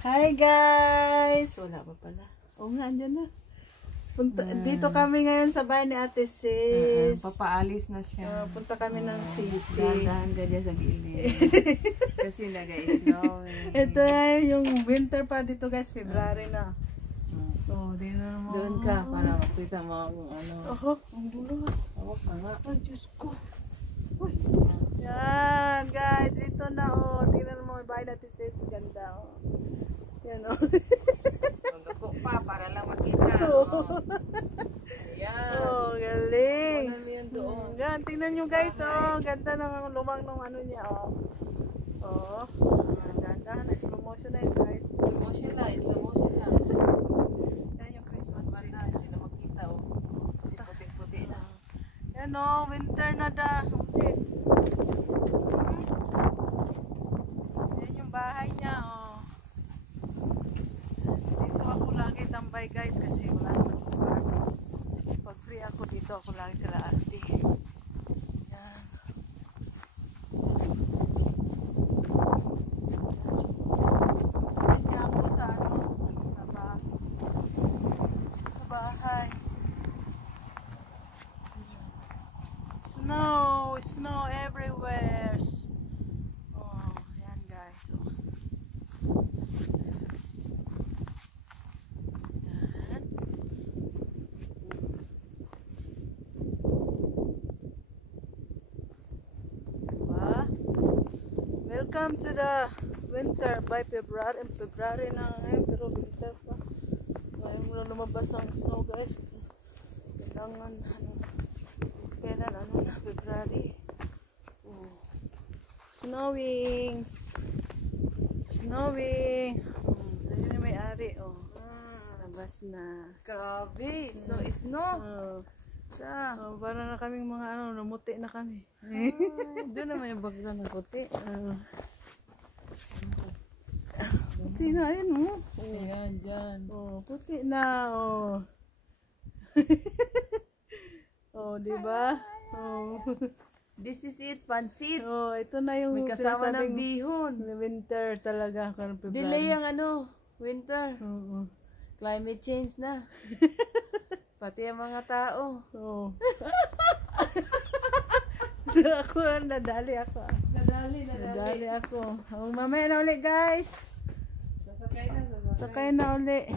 Hi guys! Wala pa pala. Oo nga, andyan na. Dito kami ngayon sa bahay ni Ate Sis. Papaalis na siya. Punta kami ng city. Dahan-dahan ka dyan sa gilid. Kasi nag-snow. Ito yung winter pa dito guys. February na. Di na naman. Doon ka para makita mo kung ano. Ang dulas. Awak na nga. Ay, Diyos ko. Uy. Yan guys. Ito na tingnan mo yung bahay ni Ate Sis. Ganda Yan Magdako pa para lang makita. Ayan. Galing. Ano mo yan doon? Yan, tingnan nyo guys, ganda ng lumang ng ano niya, ganda na, slow motion na yun guys. Slow motion lang. Yan yung Christmas tree. Hindi na makita, Kasi puti-puti na. Yan winter na da. Yan yung bahay niya, Dito ako lagi tambay guys kasi wala nang bukas. Pag free ako dito ako lagi kalaarte. Yan. Kanya ako sa sa bahay. Snow everywhere. Yan guys. Welcome to the winter by February. February na ngayon pero winter pa. Ngayon mula lumabas ang snow guys. Kailangan kailan na February. Snowing. Ayun yung may-ari labas na. Grabe, snow. Para na kaming mga namuti na kami. Doon naman yung bagla ng puti. Puti na, ayun Ayan, dyan. Puti na, diba? This is it, pansit. Ito na yung May kasama ng bihon. Winter talaga. Delay ang winter. Climate change na. Pati ang mga tao. Nadali ako. Nadali ako. Mamaya na ulit guys. Sasakay na ulit.